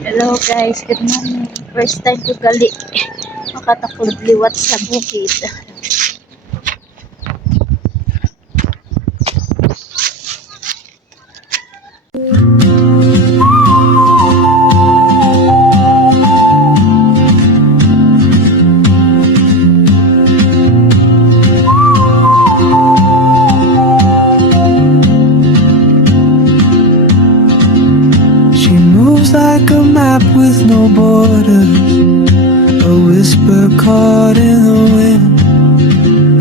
Hello guys, good morning. First time ko gali makatakod liwat sa bukid. She moves like a map with no borders, a whisper caught in the wind.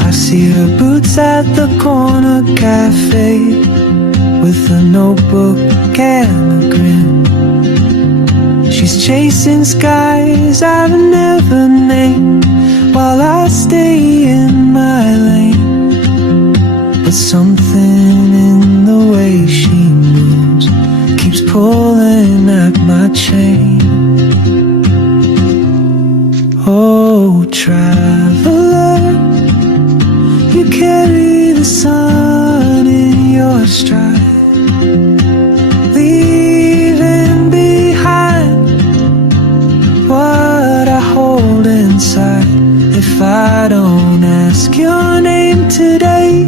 I see her boots at the corner cafe with a notebook and a grin. She's chasing skies I've never named while I stay in my lane. But something in the way she moves keeps pulling at my chain. Oh, traveler, you carry the sun in your stride, leaving behind what I hold inside. If I don't ask your name today,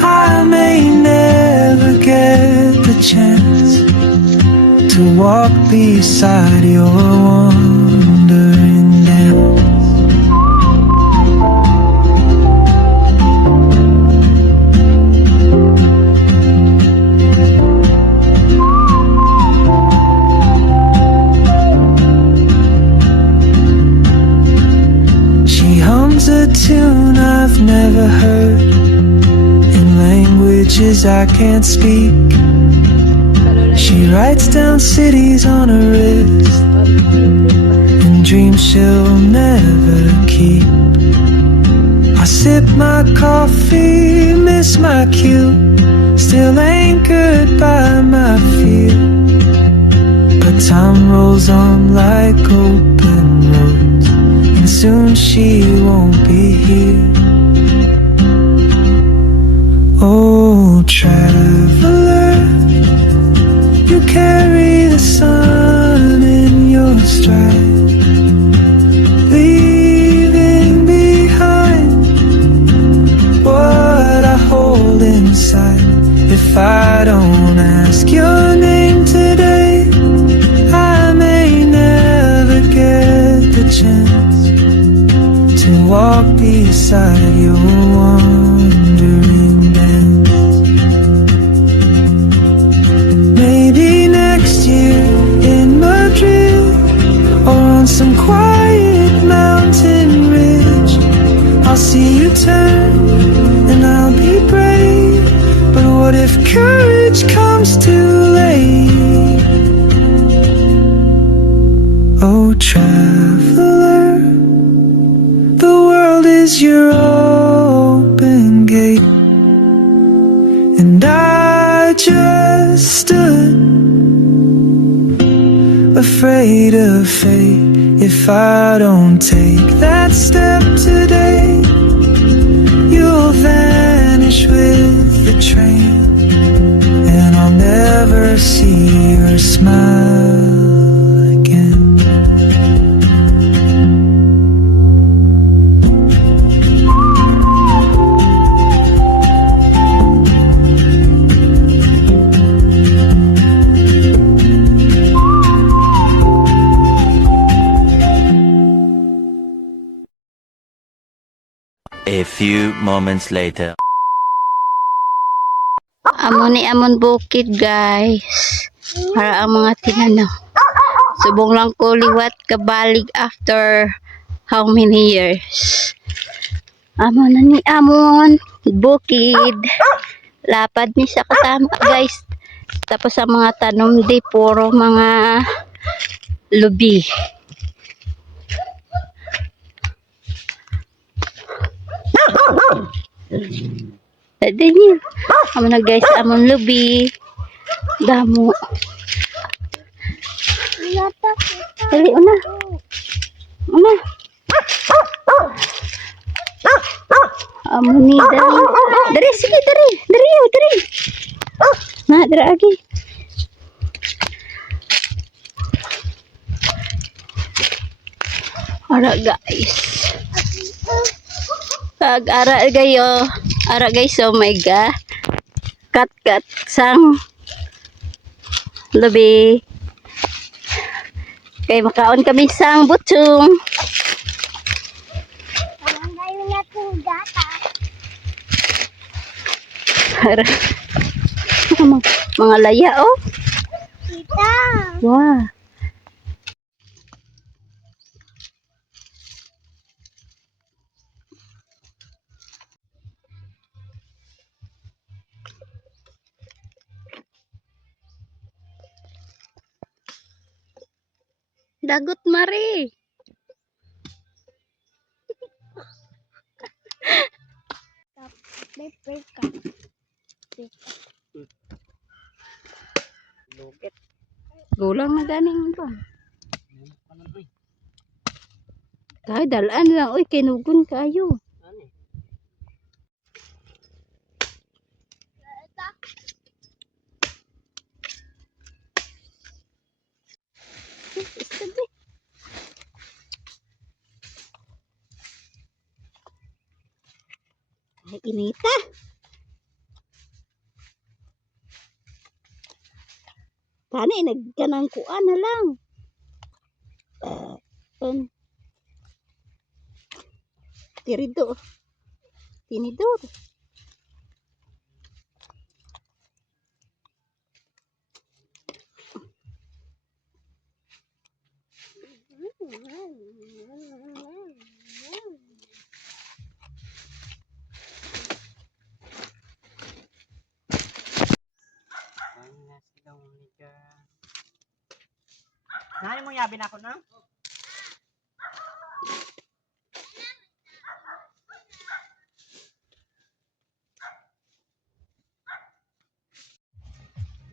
I may never get the chance to walk beside your wandering dance. She hums a tune I've never heard in languages I can't speak. She writes down cities on her wrist and dreams she'll never keep. I sip my coffee, miss my cue, still anchored by my fear. But time rolls on like open roads, and soon she won't be here. Oh, traveler, you carry the sun in your stride, leaving behind what I hold inside. If I don't ask your name today, I may never get the chance to walk beside your wandering dance. Maybe next year in Madrid, or on some quiet mountain ridge, I'll see you turn and I'll be brave. But what if courage comes too late? Oh, traveler, the world is your open gate, and I just stood afraid of fate. If I don't take that step today, you'll vanish with the train, and I'll never see your smile again. A few moments later. Amon bukid guys. Para ang mga tinanaw. Subong lang ko liwat kabalig after how many years. Amon bukid. Lapad ni sa kasama guys. Tapos ang mga tanom di puro mga lubi. Pwede niyo. Amo na guys, amon lubi. Damo. Dali, una. Una. Amo ni, dali. Dari, sige, dari. Dari. Na, dari lagi. Ara guys. Pag ara gayo. Ara guys, oh my god. Kat sang labi. Kay makaon kami sang butong. Ara. Mga laya oh. Kita. Wow. Dagot mari. Gulang na ganing ba? Kay dalaan lang oy kinugon kayo. Ay, inita. Tani, nagkanang kuan na lang. Tirido. Tinidor. Nani mo yabi na ako na?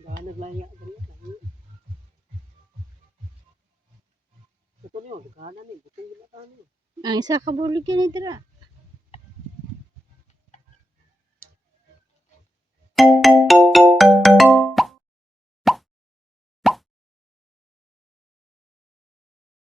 Gana laya dali. Ito niyo, gana ni butong gina tani. Ang isa ka bulig yan dira.